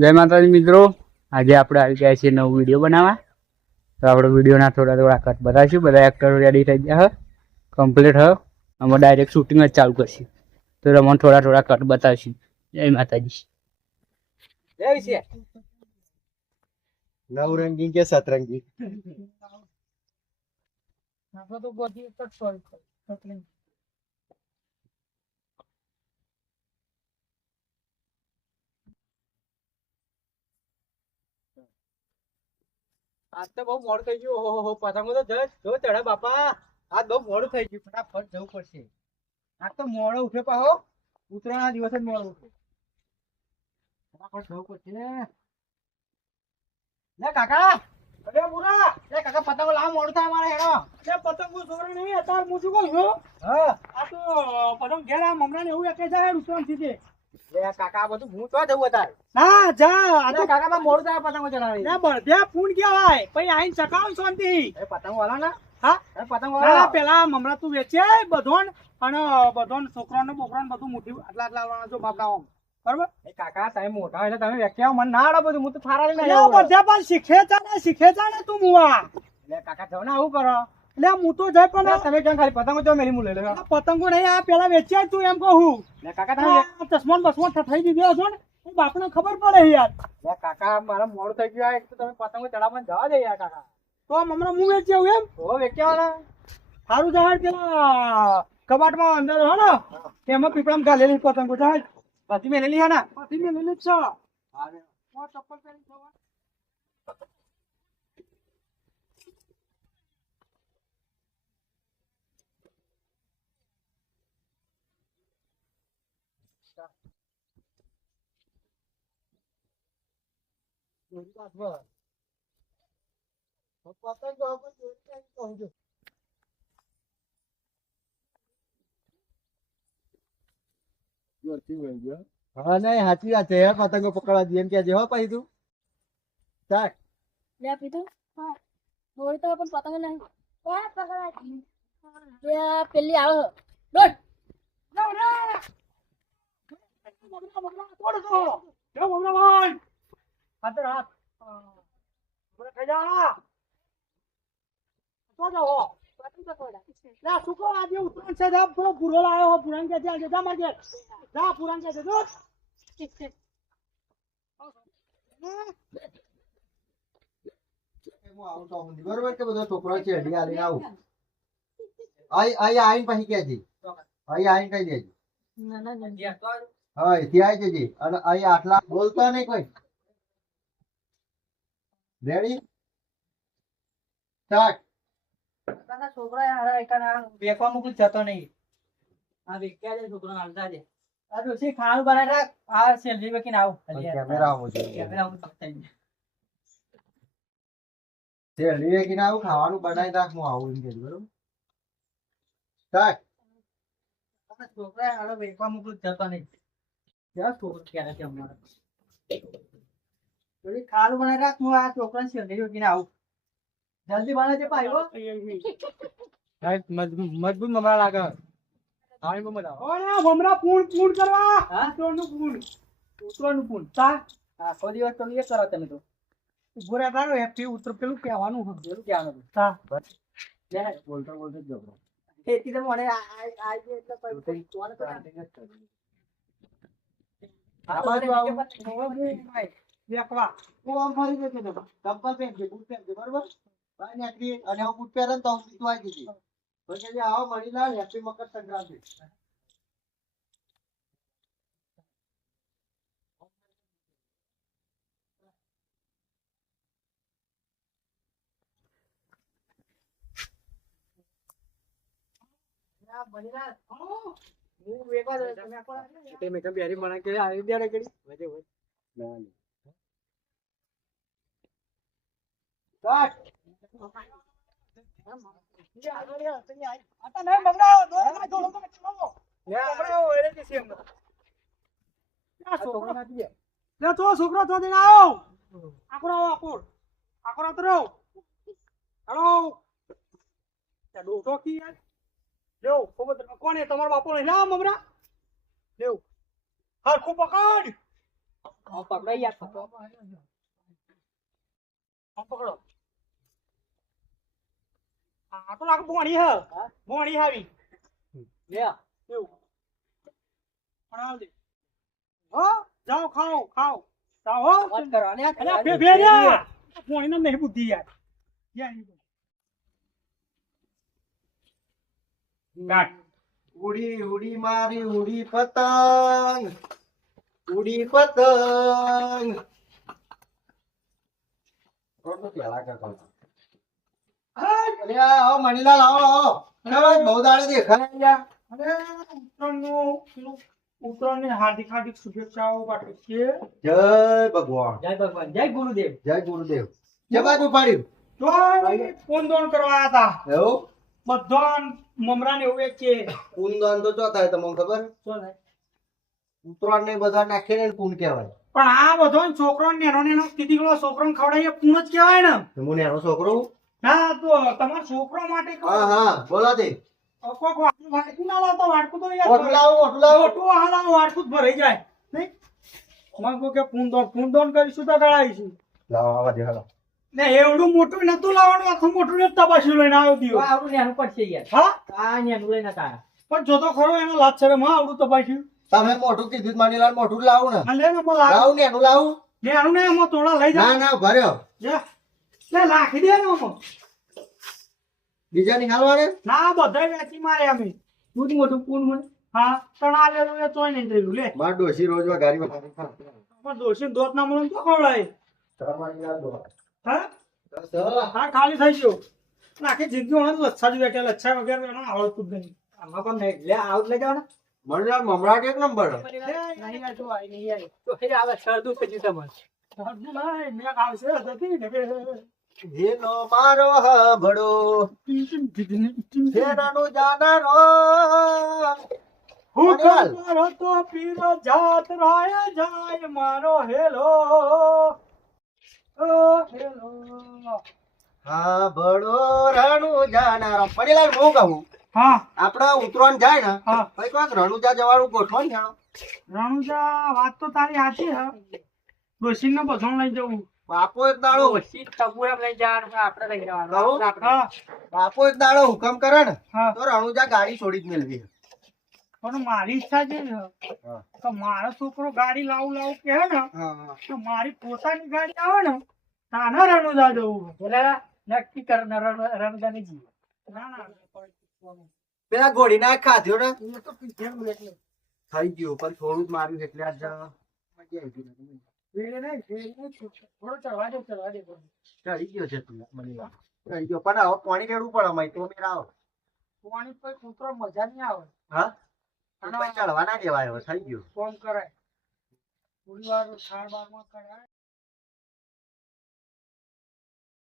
જય માતાજી મિત્રો, આજે આપણે આવી ગયા છીએ નવો વિડીયો બનાવવા. તો આપણે વિડીયોના થોડા કટ બતાવીશું. બધા એક્ટરો રેડી થઈ ગયા હ, કમ્પ્લીટ હ. અમે ડાયરેક્ટ શૂટિંગ જ ચાલુ કરશું. તો તમને થોડા કટ બતાવીશું. જય માતાજી. જય છે નવરંગી કે સતરંગી આપણે તો બધી એક જ સોલ્વ કરી. આજ તો બહુ મોડું થઈ ગયું. ઓહો પતંગો તો જો ચડે બાપા. આજ બહુ મોડું થઈ ગયું. ફટાફટ જવું પડશે. આજ તો મોડો ઉઠે પાહો. ઉત્તરાયણના દિવસે જ મોડો ઉઠે. ફટાફટ જવું પડશે. લે કાકા, અરે મુરા, લે કાકા પતંગો લાવ, મોડું થાય મારે હેડો. લે પતંગો છોરા નહીં હતા, હું શું કહું છું? હા, આ તો પતંગ ઘેર આ મમરાને એવું એકે જાય ઉત્તરાયણ થી. લે કાકા આ બધું હું તો જવું તાર. ના જા, આ તો કાકા માં મોડું થાય પતંગો ચડાવી. લે બળદે ફૂન કહેવાય. પછી આઈને ચકાવ શાંતિ. એ પતંગ વાળા ના? હા, એ પતંગ વાળા પેલા મમરા તું વેચે બધોન અને બધોન છોકરાને બોકરાને બધું મોટી આટલા લાવવાના છો બાપડાઓ. બરાબર? એ કાકા તમે મોટા એટલે તમે વેચ્યા મને ના આવડે બધું. હું તો થારા લઈને આવ્યો. બધા પણ શીખે છે તું મુવા. લે કાકા જાવ ને આવું કરો. લે હું તો જાય પણ તમે કેમ ખાલી પતંગો જો મેલી લઈ લે. પતંગો નહીં આ પેલા વેચ્યા તું એમ કહું. લે કાકા તમે ચશ્મા બસમાં થઈ દીધો છો ને બાપને ખબર પડે યાર. લે કાકા મારા મોડું થઈ ગયું. એક તો તમે પતંગો ચડાવવા જવા દે યાર કાકા. તો હમણાં હું વેચ્યા એમ? હો વેચ્યા સારું જહાજ પેલા કબાટમાં અંદર હો ને તેમાં પીપળામાં ઘાલેલી પતંગો જહાજ પછી મેલેલી હે ને પછી મેલેલી જ છે. ચપ્પલ પહેરી જવા. હા નહીં સાચી વાત છે. પતંગો પકડવા જઈએ એમ કે હો પછી તું ચાલ લે પીધું હા દોડી તો પણ પતંગ નહીં એ પકડાય પેલી આવે દોડ બરોબર કે બધો છોકરો છે હડી આલીને આવું. આઈને પછી કેજી આઈને કહી દેજે. હા એથી આવી જજે. અને અહીં આટલા બોલતા નહીં કોઈ. Ready start. છોકરા વેકવા મૂકું જતો નહીં. આ વેક્યા છે છોકરા હાલતા છે. આ ડોસી ખાવાનું બનાવી આ સેલ્ફી વેકીને આવું. કેમેરા આવું છે. કેમેરા આવું પકડાઈ સેલ્ફી વેકીને આવું. ખાવાનું બનાવી રાખ હું આવું એમ કે બરોબર. સ્ટાર્ટ. છોકરા હાલો વેકવા મૂકું જતો નહીં. ક્યાં છોકરો ક્યારે છે અમારે થોડી ખાવાનું બનાવી રાખ હું આ છોકરાને સેલ્ફી વેકીને આવું. જલ્દી બનાવજે ભાઈ હો. મજબૂત મમરા લાગે. મમરા પૂણ કરવા. હા ઉતરવાનું પૂણ તા આખો દિવસ તો એ કરો તમે તો. ઉભો રહેતા હેપી ઉતર પેલું કહેવાનું પેલું કહેવાનું તા બોલતો જ જબરો. ખેતી તો મને આજે એટલે વેકવા હું આમ ફરી જતો ચપ્પલ પહેરજે બૂટ પહેરજે બરોબર. અને હું બૂટ પહેરે ને તો હું આવી જજે. પછી આવો મળી ના હેપી મકર સંક્રાંતિ. છોકરો તો દઈને આવો. આકરો તો રહ્યો. હેલો ડોસો કી લેવ કોને તમારો બાપો નહીં લાવ મમરા લેવ હરખું પકડ. પકડો યાર પકડો પકડો આ તો લાગે બોણી હે બોણી હાવી લે એવું પણ આવ દે હો જાઓ ખાઓ ખાઓ જાઓ હો વાત કરો ને અલ્યા બે બે રે બોણી ને નહીં બુદ્ધિ યાર કાટ ઉડી ઉડી મારી ઉડી પતંગ ઉડી પતંગ કોણ પેલા કરતો અલ્યા આવો મણીલાલ આવો આવો બહુ દાડે દેખાય યાર અરે ઉત્તરાયણની હાર્દિક હાર્દિક શુભેચ્છાઓ પાઠવું છે જય ભગવાન જય ભગવાન જય ગુરુદેવ જય ગુરુદેવ જય બાજુ પાડ્યું તો ફોન દોન કરવા હતા એવું બધા મમરા ને એવું એક છે પૂનદાન તો ચો થાય તમને ખબર ઉત્તરાયણ ને બધા નાખે ને પૂન કહેવાય પણ આ બધો છોકરો નેનો નેનો કીધીગળો છોકરો ખવડાવીએ પૂન જ કહેવાય ને હું એનો છોકરો ના તો તમારા છોકરો માટે હા હા બોલો તે કોક વાટકું ના લાવતો વાટકું તો ઓટલું લાવો ઓટલું લાવો મોટું હાલા વાટકું જ ભરાઈ જાય નહીં મને કહો કે પૂન દોન કરીશું તો ગળાવીશું લાવો આવા દે હાલો ને એવડું મોટું નતું લાવવાનું આખું મોટું ને તપાસ્યું લઈને આવ્યો દીવો આવડું નેનું પડશે યાર હા આ નેનું લઈને તારા પણ જોતો ખરો એનો લાત છે માં આવડું તપાસ્યું તમે મોટું કીધું મણીલાલ મોટું લાવું ને આ લે ને મને લાવું ને એનું લાવું લે આનું ને એમાં થોડા લઈ જા ના ના ભર્યો જા લે નાખી દે ને આમાં બીજા નિહાળવાને ના બધાય વેચી મારે અમે મોટું મોટું પૂન મને હા તણા લેલું એ ચોય નહીં થયેલું લે માર ડોશી રોજ ગાડી માં પણ દોશી દોત ના મળે તો ખવડાય હા હા ખાલી થઈ ગયો આખી જિંદગી મને લચ્છા જ બેઠા લચ્છા વગર એનો આવડતું જ નહીં આમાં પણ નહીં લે આઉટ લઈ જવાના મણીલાલ મમરાટ એક નંબર નહીં આ જો આઈ નહીં આઈ તો હે આવે શરદું થઈ તમારે હજુ નહીં મેં આવશે હતી ને કે જેનો મારો હાભડો ફેરાનું જાનારો હુકમ કરો તો પીરો જાત રાય જાય મારો હેલો ઓ હેલો હાભડો રણું જાનારો મણીલાલ હું કહું હા આપડા ઉતરવાનું જાય ને હા પછી કોઈક રણુજા જવાનું ગોઠવો ને જાણો રણુજા વાત તો તારી સાચી હે ડોશી ને બધો લઈ જવું બાપો એક દાડો ઓછી તબુરામ લઈ જવાનું આપણે લઈ કહું? જવાનું હા બાપો એક દાડો હુકમ કરે ને હા તો રણુજા ગાડી છોડી જ મેળવી પણ મારી ઈચ્છા છે ને હા. કે મારો છોકરો ગાડી લાવું લાવું કહે ને હા તો મારી પોતાની ગાડી આવે ને તાના રણુજા જવું એટલે નક્કી કર રમજાન ની જીવ ના ના પેલા ઘોડી ના ખાધ્યો ને એ તો પીધેલું એટલે થઈ ગયું પણ થોડું જ માર્યું એટલે આજ મજા આવી ગઈ. વેલે નહીં વેલે થોડો ચડવા દે ચડી ગયો છે તું મણીલાલ ચડી ગયો પણ હવે પાણી રેડવું પડે મય તો મેરા આવો પાણી પર કૂતરો મજા નહીં આવે હા અને ચડવા ના દેવાય હવે થઈ ગયું કોમ કરાય થોડી વાર 4:30 કરાય